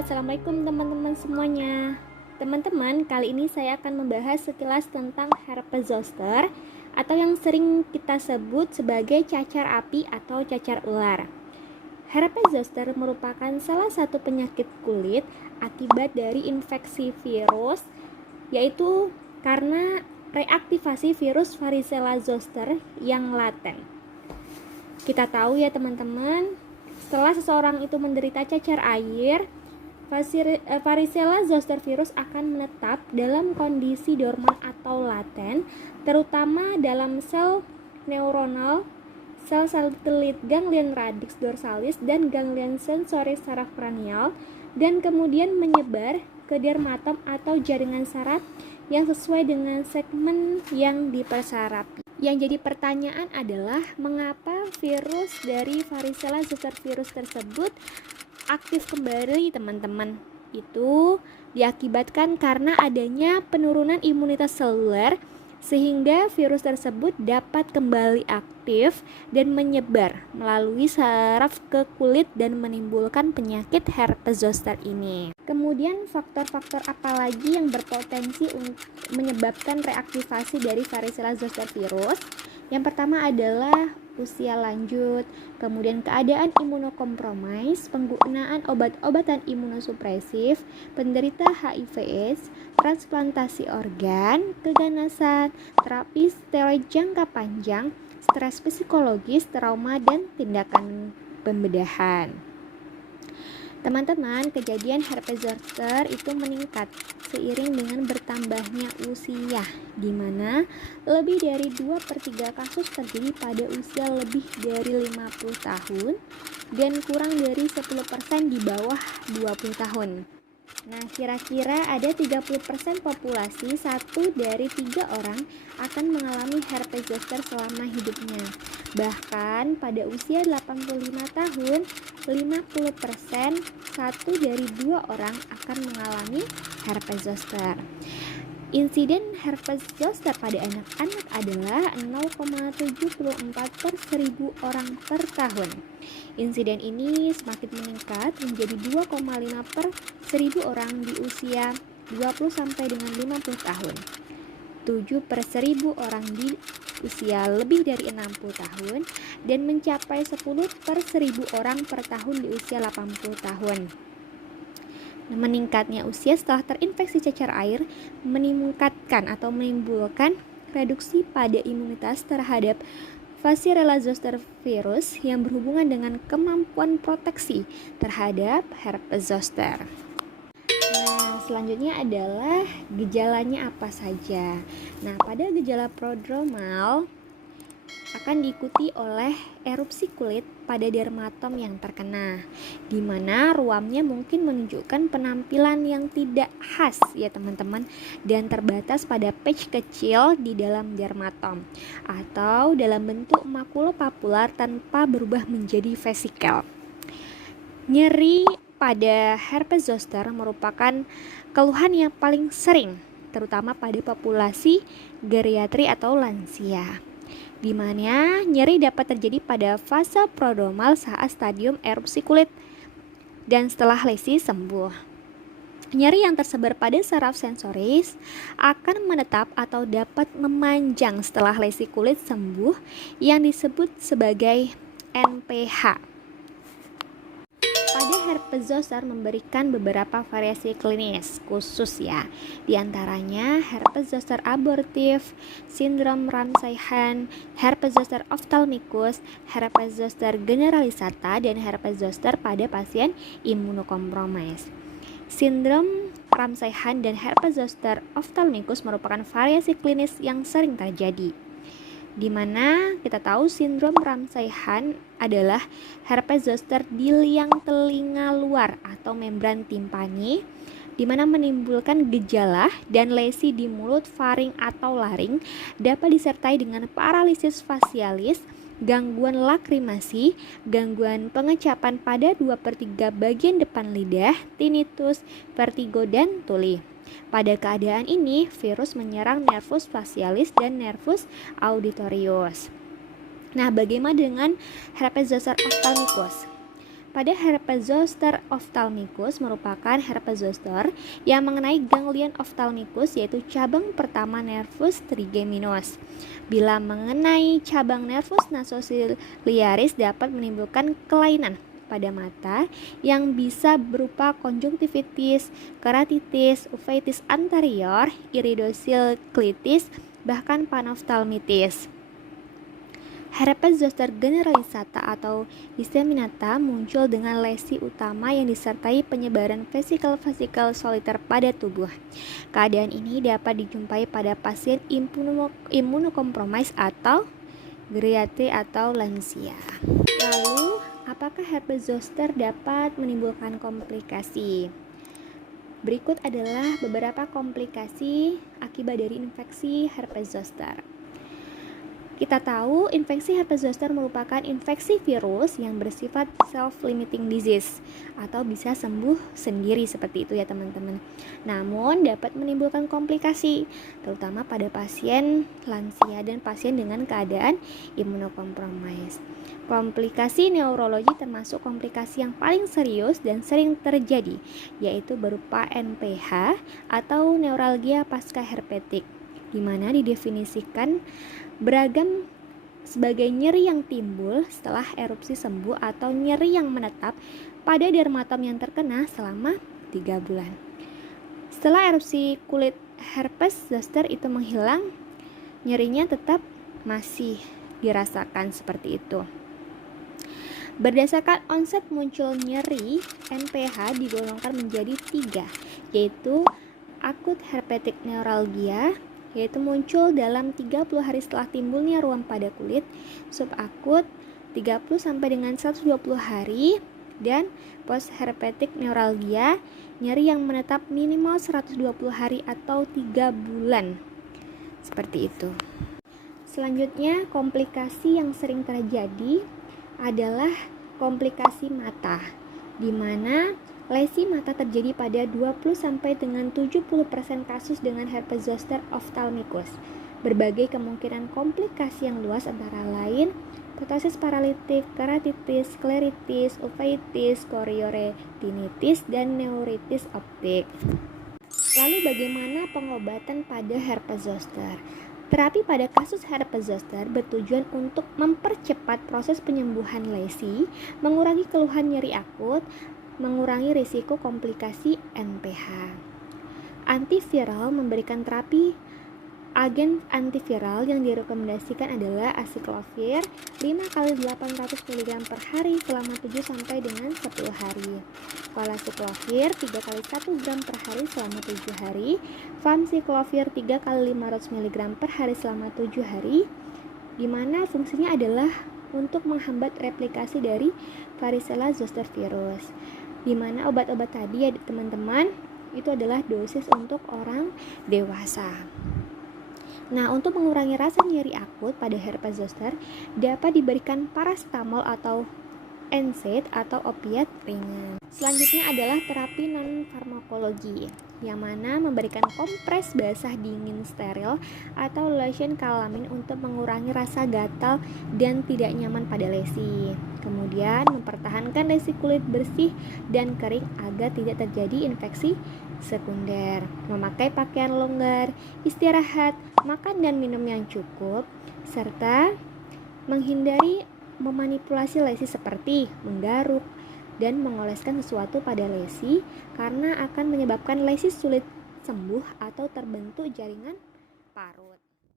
Assalamualaikum teman-teman semuanya. Teman-teman, kali ini saya akan membahas sekilas tentang herpes zoster atau yang sering kita sebut sebagai cacar api atau cacar ular. Herpes zoster merupakan salah satu penyakit kulit akibat dari infeksi virus, yaitu karena reaktivasi virus varicella zoster yang laten. Kita tahu ya teman-teman, setelah seseorang itu menderita cacar air, varicella zoster virus akan menetap dalam kondisi dorman atau laten, terutama dalam sel neuronal, sel satelit ganglion radix dorsalis, dan ganglion sensoris saraf kranial, dan kemudian menyebar ke dermatom atau jaringan saraf yang sesuai dengan segmen yang dipersarapi. Yang jadi pertanyaan adalah mengapa virus dari varicella zoster virus tersebut aktif kembali, teman-teman? Itu diakibatkan karena adanya penurunan imunitas seluler sehingga virus tersebut dapat kembali aktif dan menyebar melalui saraf ke kulit dan menimbulkan penyakit herpes zoster ini. Kemudian faktor-faktor apa lagi yang berpotensi menyebabkan reaktivasi dari varicella zoster virus? Yang pertama adalah usia lanjut, kemudian keadaan imunokompromis, penggunaan obat-obatan imunosupresif, penderita HIV/AIDS, transplantasi organ, keganasan, terapi steroid jangka panjang, stres psikologis, trauma, dan tindakan pembedahan. Teman-teman, kejadian herpes zoster itu meningkat seiring dengan bertambahnya usia, di mana lebih dari 2/3 kasus terjadi pada usia lebih dari 50 tahun dan kurang dari 10% di bawah 20 tahun. Nah, kira-kira ada 30% populasi 1 dari 3 orang akan mengalami herpes zoster selama hidupnya. Bahkan pada usia 85 tahun, 50% 1 dari 2 orang akan mengalami herpes zoster. Insiden herpes zoster pada anak-anak adalah 0,74 per 1000 orang per tahun. Insiden ini semakin meningkat menjadi 2,5 per 1000 orang di usia 20 sampai dengan 50 tahun. 7 per 1000 orang di usia lebih dari 60 tahun dan mencapai 10 per 1000 orang per tahun di usia 80 tahun. Meningkatnya usia setelah terinfeksi cacar air meningkatkan atau menimbulkan reduksi pada imunitas terhadap varicella zoster virus yang berhubungan dengan kemampuan proteksi terhadap herpes zoster. Nah, selanjutnya adalah gejalanya apa saja. Nah, pada gejala prodromal akan diikuti oleh erupsi kulit pada dermatom yang terkena, di mana ruamnya mungkin menunjukkan penampilan yang tidak khas ya teman-teman, dan terbatas pada patch kecil di dalam dermatom atau dalam bentuk makulopapular tanpa berubah menjadi vesikel. Nyeri pada herpes zoster merupakan keluhan yang paling sering, terutama pada populasi geriatri atau lansia, di mana nyeri dapat terjadi pada fase prodromal saat stadium erupsi kulit dan setelah lesi sembuh. Nyeri yang tersebar pada saraf sensoris akan menetap atau dapat memanjang setelah lesi kulit sembuh yang disebut sebagai NPH. Pada herpes zoster memberikan beberapa variasi klinis khusus ya. Di antaranya herpes zoster abortif, sindrom Ramsay-Hunt, herpes zoster ophthalmicus, herpes zoster generalisata, dan herpes zoster pada pasien imunokompromis. Sindrom Ramsay-Hunt dan herpes zoster ophthalmicus merupakan variasi klinis yang sering terjadi, di mana kita tahu sindrom Ramsay-Hunt adalah herpes zoster di liang telinga luar atau membran timpani, di mana menimbulkan gejala dan lesi di mulut, faring atau laring, dapat disertai dengan paralisis fasialis, gangguan lakrimasi, gangguan pengecapan pada 2/3 bagian depan lidah, tinnitus, vertigo, dan tuli. Pada keadaan ini, virus menyerang nervus facialis dan nervus auditorius. Nah, bagaimana dengan herpes zoster ophthalmicus? pada herpes zoster ophthalmicus merupakan herpes zoster yang mengenai ganglion ophthalmicus, yaitu cabang pertama nervus trigeminus. Bila mengenai cabang nervus nasociliaris dapat menimbulkan kelainan pada mata yang bisa berupa konjungtivitis, keratitis, uveitis anterior, iridosil-colitis, bahkan panoftalmitis. Herpes zoster generalisata atau disseminata muncul dengan lesi utama yang disertai penyebaran vesikel-vesikel soliter pada tubuh. Keadaan ini dapat dijumpai pada pasien imunokompromis atau geriatri atau lansia. Lalu, apakah herpes zoster dapat menimbulkan komplikasi? Berikut adalah beberapa komplikasi akibat dari infeksi herpes zoster. Kita tahu infeksi herpes zoster merupakan infeksi virus yang bersifat self-limiting disease atau bisa sembuh sendiri seperti itu ya teman-teman. Namun dapat menimbulkan komplikasi terutama pada pasien lansia dan pasien dengan keadaan imunokompromis. Komplikasi neurologi termasuk komplikasi yang paling serius dan sering terjadi, yaitu berupa NPH atau neuralgia pasca herpetik, di mana didefinisikan beragam sebagai nyeri yang timbul setelah erupsi sembuh atau nyeri yang menetap pada dermatom yang terkena selama 3 bulan. Setelah erupsi kulit herpes zoster itu menghilang, nyerinya tetap masih dirasakan seperti itu. Berdasarkan onset muncul nyeri, NPH digolongkan menjadi 3, yaitu akut herpetik neuralgia, yaitu muncul dalam 30 hari setelah timbulnya ruam pada kulit, subakut 30 sampai dengan 120 hari, dan post herpetik neuralgia, nyeri yang menetap minimal 120 hari atau 3 bulan. Seperti itu. Selanjutnya, komplikasi yang sering terjadi adalah komplikasi mata, di mana lesi mata terjadi pada 20 sampai dengan 70% kasus dengan herpes zoster ophthalmicus. Berbagai kemungkinan komplikasi yang luas antara lain ptosis paralitik, keratitis, skleritis, uveitis, chorioretinitis, dan neuritis optik. Lalu bagaimana pengobatan pada herpes zoster? Terapi pada kasus herpes zoster bertujuan untuk mempercepat proses penyembuhan lesi, mengurangi keluhan nyeri akut, mengurangi risiko komplikasi NPH. Antiviral memberikan terapi. Agen antiviral yang direkomendasikan adalah acyclovir 5x800 mg per hari selama 7 sampai dengan 10 hari. Valacyclovir 3x1 gram per hari selama 7 hari. Famciclovir 3x500 mg per hari selama 7 hari, di mana fungsinya adalah untuk menghambat replikasi dari varicella zoster virus. Di mana obat-obat tadi ya teman-teman, itu adalah dosis untuk orang dewasa. Nah, untuk mengurangi rasa nyeri akut pada herpes zoster dapat diberikan paracetamol atau NSAID atau opiat ringan. Selanjutnya adalah terapi non-farmakologi, yang mana memberikan kompres basah dingin steril atau lotion kalamin untuk mengurangi rasa gatal dan tidak nyaman pada lesi. Kemudian mempertahankan lesi kulit bersih dan kering agar tidak terjadi infeksi sekunder. Memakai pakaian longgar, istirahat, makan dan minum yang cukup, serta menghindari memanipulasi lesi seperti menggaruk dan mengoleskan sesuatu pada lesi karena akan menyebabkan lesi sulit sembuh atau terbentuk jaringan parut.